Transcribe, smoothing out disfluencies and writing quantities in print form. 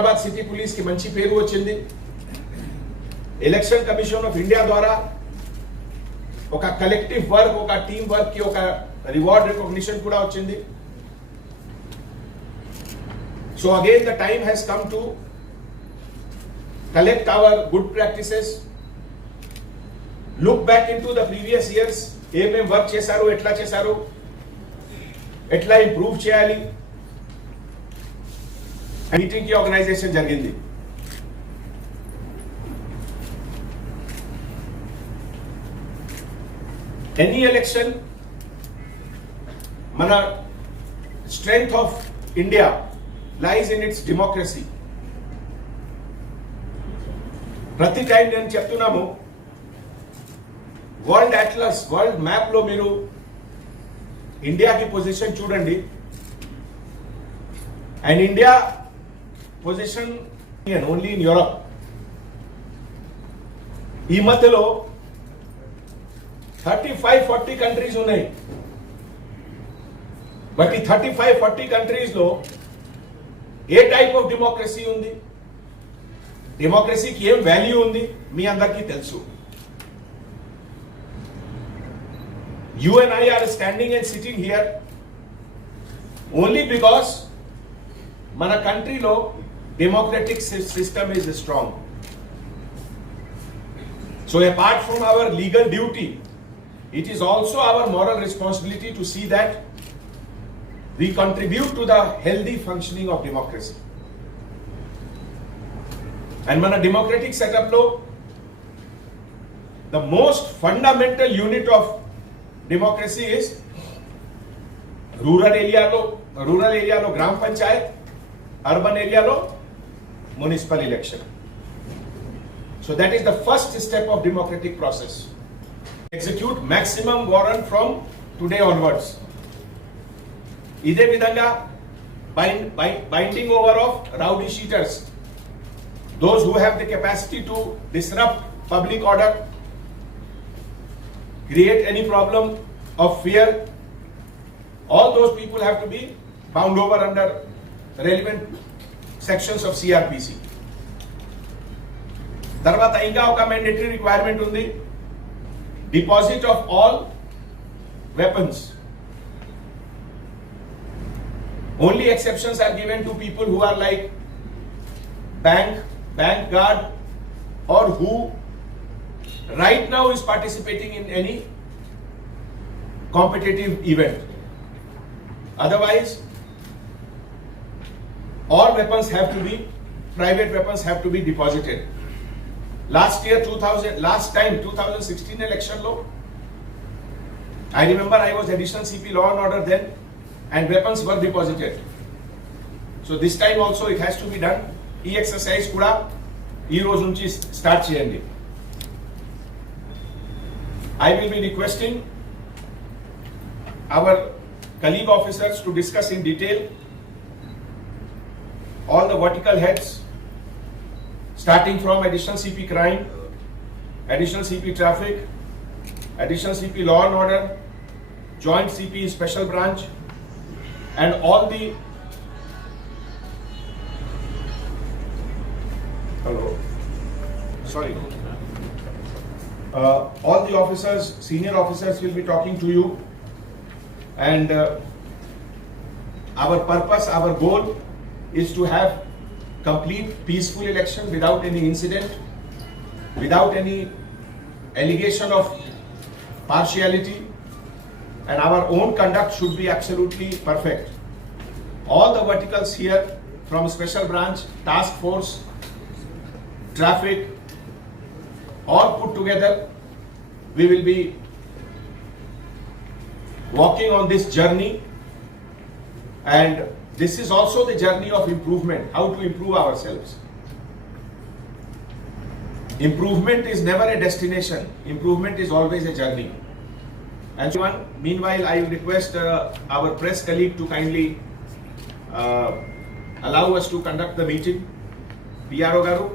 Hyderabad city police కి మంచి పేరు వచ్చింది. ఎలక్షన్ కమిషన్ ఆఫ్ ఇండియా ద్వారా ఒక కలెక్టివ్ వర్క్, ఒక టీమ్ వర్క్ కి ఒక రివార్డ్ రికగ్నిషన్ కూడా వచ్చింది. So again the time has come to collect our good practices, look back into the previous years, ఏమేం వర్క్ చేశారు, ఎట్లా చేశారు, ఎట్లా ఇంప్రూవ్ చేయాలి. మీటింగ్ కి ఆర్గనైజేషన్ జరిగింది. ఎనీ ఎలక్షన్ మన strength of India lies in it's democracy. ప్రతి టైం నేను చెప్తున్నాము, వరల్డ్ అట్లస్, వరల్డ్ మ్యాప్ లో మీరు ఇండియాకి పొజిషన్ చూడండి, and India position only in Europe. ఈ మధ్యలో 35-40 కంట్రీస్ ఉన్నాయి. బట్ ఈ 35-40 కంట్రీస్ లో ఏ టైప్ ఆఫ్ డెమోక్రసీ ఉంది, డెమోక్రసీకి ఏం వాల్యూ ఉంది మీ అందరికీ తెలుసు. You and I are standing and sitting here only because మన కంట్రీలో democratic system is strong. So apart from our legal duty, it is also our moral responsibility to see that we contribute to the healthy functioning of democracy. And మన democratic setup లో the most fundamental unit of democracy is rural ఏరియాలో గ్రామ పంచాయత్, అర్బన్ ఏరియాలో municipal election. So that is the first step of democratic process. Execute maximum warrant from today onwards. ఇదే విధంగా binding over of rowdy sheeters, those who have the capacity to disrupt public order, create any problem of fear, all those people have to be bound over under relevant sections of CRPC. తర్వాత ఇంకా ఒక mandatory requirement ఉంది, deposit of all weapons. Only exceptions are given to people who are like bank guard, or who right now is participating in any competitive event. Otherwise, all weapons have to be, private weapons have to be deposited. Last year 2016 election law, I remember I was additional CP law and order then, and weapons were deposited. So this time also it has to be done. ఈ exercise కూడా ఈ రోజు నుంచి start చేయండి. I will be requesting our colleague officers to discuss in detail all the vertical heads, starting from additional CP crime, additional CP traffic, additional CP law and order, joint CP special branch, and all the all the officers, senior officers will be talking to you, and our purpose, our goal is to have complete peaceful election without any incident, without any allegation of partiality, and our own conduct should be absolutely perfect. All the verticals here, from special branch, task force, traffic, all put together, we will be walking on this journey, and this is also the journey of improvement, how to improve ourselves. Improvement is never a destination, improvement is always a journey. And meanwhile, I will request our press colleague to kindly allow us to conduct the meeting. PRO Garu.